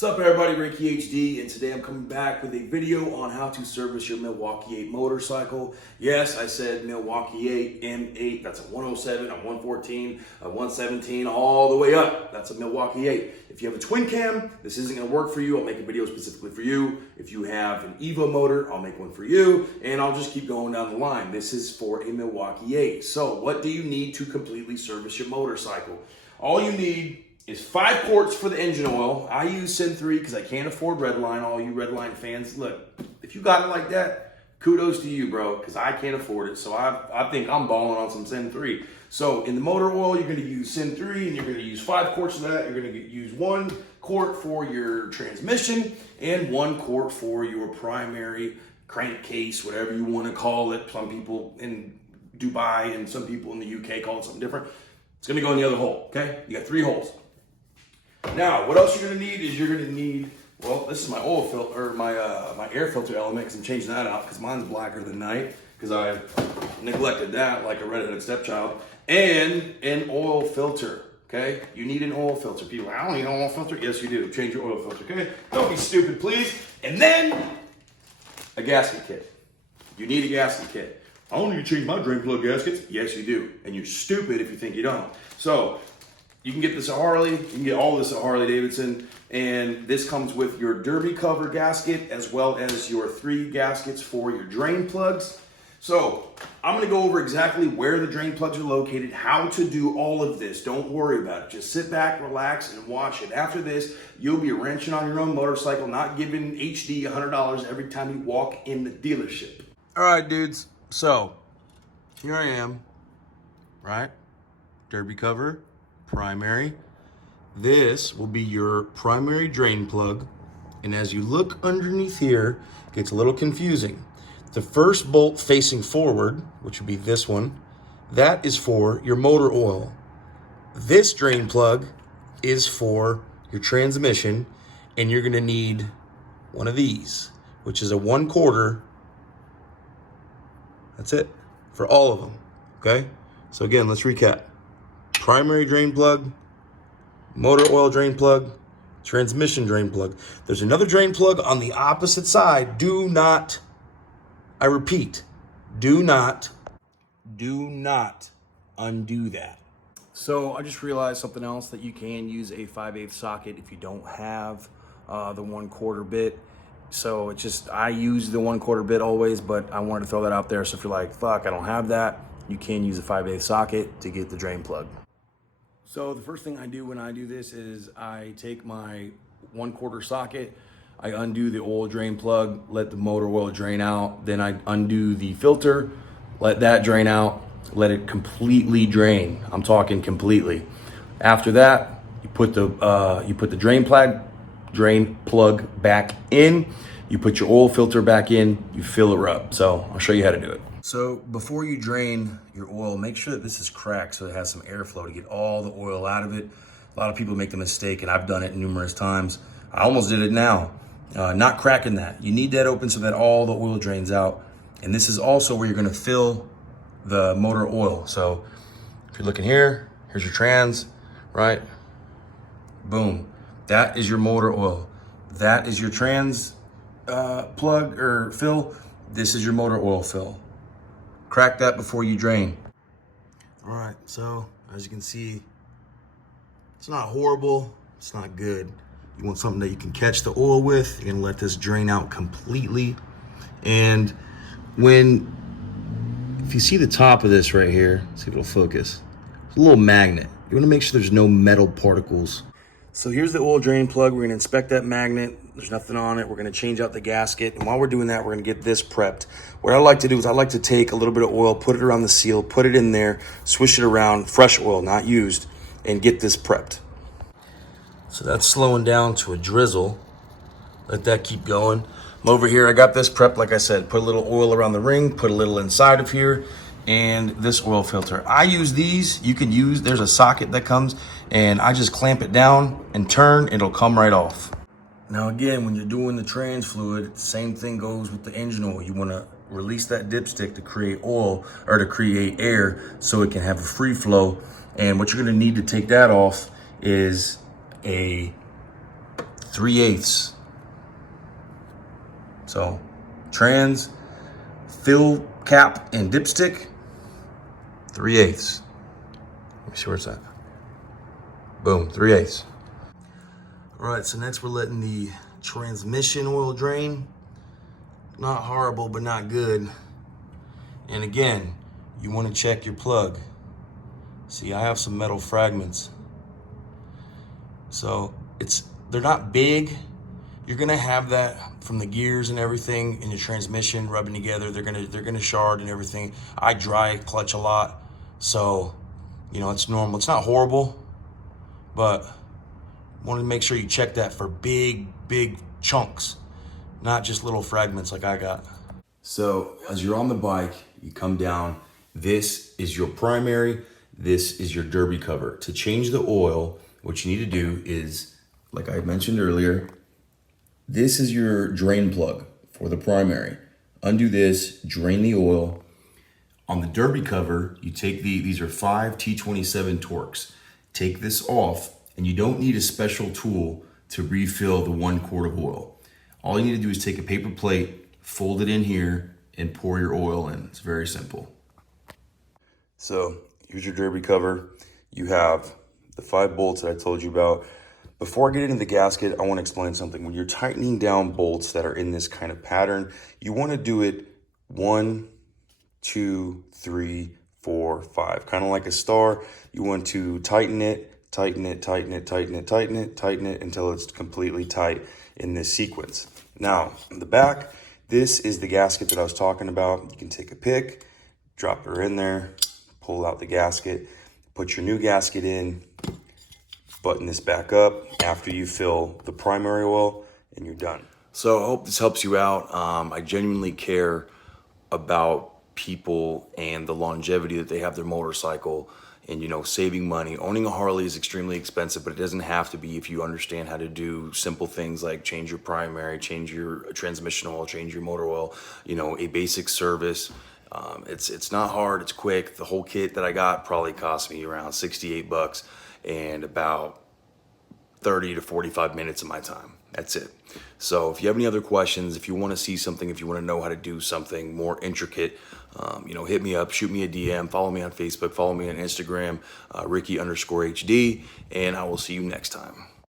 What's up everybody, Ricky HD, and today I'm coming back with a video on how to service your Milwaukee 8 motorcycle. Yes, I said Milwaukee 8 M8, that's a 107, a 114, a 117, all the way up. That's a Milwaukee 8. If you have a twin cam, this isn't gonna work for you. I'll make a video specifically for you. If you have an Evo motor, I'll make one for you, and I'll just keep going down the line. This is for a Milwaukee 8. So what do you need to completely service your motorcycle? All you need is 5 quarts for the engine oil. I use Sin 3 because I can't afford Redline. All you Redline fans, look, if you got it like that, kudos to you, bro, because I can't afford it. So I think I'm balling on some Sin 3. So in the motor oil, you're going to use Sin 3, and you're going to use 5 quarts of that. You're going to use 1 quart for your transmission and 1 quart for your primary crankcase, whatever you want to call it. Some people in Dubai and some people in the UK call it something different. It's going to go in the other hole, okay? You got 3 holes. Now, what else you're gonna need is you're gonna need, well, this is my oil filter, or my air filter element, because I'm changing that out because mine's blacker than night, because I neglected that like a redheaded stepchild, and an oil filter, okay? You need an oil filter. People are like, I don't need an oil filter. Yes, you do. Change your oil filter, okay? Don't be stupid, please. And then a gasket kit. You need a gasket kit. I don't need to change my drain plug gaskets. Yes, you do. And you're stupid if you think you don't. So, you can get this at Harley, you can get all this at Harley-Davidson, and this comes with your derby cover gasket as well as your 3 gaskets for your drain plugs. So I'm gonna go over exactly where the drain plugs are located, how to do all of this. Don't worry about it. Just sit back, relax, and watch it. After this, you'll be wrenching on your own motorcycle, not giving HD $100 every time you walk in the dealership. All right, dudes, so here I am, right? Derby cover. Primary. This will be your primary drain plug, and as you look underneath here, it gets a little confusing. The first bolt facing forward, which would be this one, that is for your motor oil. This drain plug is for your transmission, and you're gonna need one of these, which is a 1/4. That's it for all of them, okay? So again, let's recap. Primary drain plug, motor oil drain plug, transmission drain plug. There's another drain plug on the opposite side. Do not, I repeat, do not undo that. So I just realized something else, that you can use a 5/8 socket if you don't have the 1/4 bit. So it's just, I use the 1/4 bit always, but I wanted to throw that out there. So if you're like, fuck, I don't have that, you can use a 5/8 socket to get the drain plug. So the first thing I do when I do this is I take my 1/4 socket, I undo the oil drain plug, let the motor oil drain out, then I undo the filter, let that drain out, let it completely drain. I'm talking completely. After that, you put the drain plug back in, you put your oil filter back in, you fill her up. So I'll show you how to do it. So before you drain your oil, make sure that this is cracked so it has some airflow to get all the oil out of it. A lot of people make the mistake, and I've done it numerous times. I almost did it now. Not cracking that. You need that open so that all the oil drains out. And this is also where you're gonna fill the motor oil. So if you're looking here, here's your trans, right? Boom. That is your motor oil. That is your trans plug or fill. This is your motor oil fill. Crack that before you drain. All right, so as you can see, it's not horrible, it's not good. You want something that you can catch the oil with. You're gonna let this drain out completely. And if you see the top of this right here, see if it'll focus. It's a little magnet. You wanna make sure there's no metal particles. So here's the oil drain plug. We're gonna inspect that magnet. There's nothing on it. We're gonna change out the gasket. And while we're doing that, we're gonna get this prepped. What I like to do is I like to take a little bit of oil, put it around the seal, put it in there, swish it around, fresh oil, not used, and get this prepped. So that's slowing down to a drizzle. Let that keep going. I'm over here, I got this prepped, like I said, put a little oil around the ring, put a little inside of here, and this oil filter. I use these. You can use, there's a socket that comes, and I just clamp it down and turn, it'll come right off. Now again, when you're doing the trans fluid, same thing goes with the engine oil. You wanna release that dipstick to create oil, or to create air, so it can have a free flow. And what you're gonna need to take that off is a 3/8. So trans, fill cap, and dipstick, 3/8. Let me see where it's at. Boom, 3/8. All right, so next we're letting the transmission oil drain. Not horrible, but not good. And again, you want to check your plug. See, I have some metal fragments. So they're not big. You're gonna have that from the gears and everything in your transmission rubbing together. They're gonna shard and everything. I dry clutch a lot, so you know it's normal. It's not horrible, but want to make sure you check that for big chunks, not just little fragments like I got. So as you're on the bike, you come down. This is your primary. This is your derby cover. To change the oil, what you need to do is, like I mentioned earlier, this is your drain plug for the primary. Undo this, drain the oil. On the derby cover, you take these are 5 T27 Torx. Take this off, and you don't need a special tool to refill the 1 quart of oil. All you need to do is take a paper plate, fold it in here, and pour your oil in. It's very simple. So here's your derby cover. You have the 5 bolts that I told you about. Before I get into the gasket, I want to explain something. When you're tightening down bolts that are in this kind of pattern, you want to do it 1, 2, 3, 4, 5. Kind of like a star. You want to tighten it, tighten it, tighten it, tighten it, tighten it, tighten it until it's completely tight in this sequence. Now, in the back, this is the gasket that I was talking about. You can take a pick, drop her in there, pull out the gasket, put your new gasket in, button this back up after you fill the primary oil, and you're done. So I hope this helps you out. I genuinely care about people and the longevity that they have their motorcycle, and you know, saving money. Owning a Harley is extremely expensive, but it doesn't have to be if you understand how to do simple things like change your primary, change your transmission oil, change your motor oil, you know, a basic service. It's not hard, it's quick. The whole kit that I got probably cost me around 68 bucks and about 30 to 45 minutes of my time. That's it. So if you have any other questions, if you want to see something, if you want to know how to do something more intricate, you know, hit me up, shoot me a DM, follow me on Facebook, follow me on Instagram, Ricky_HD, and I will see you next time.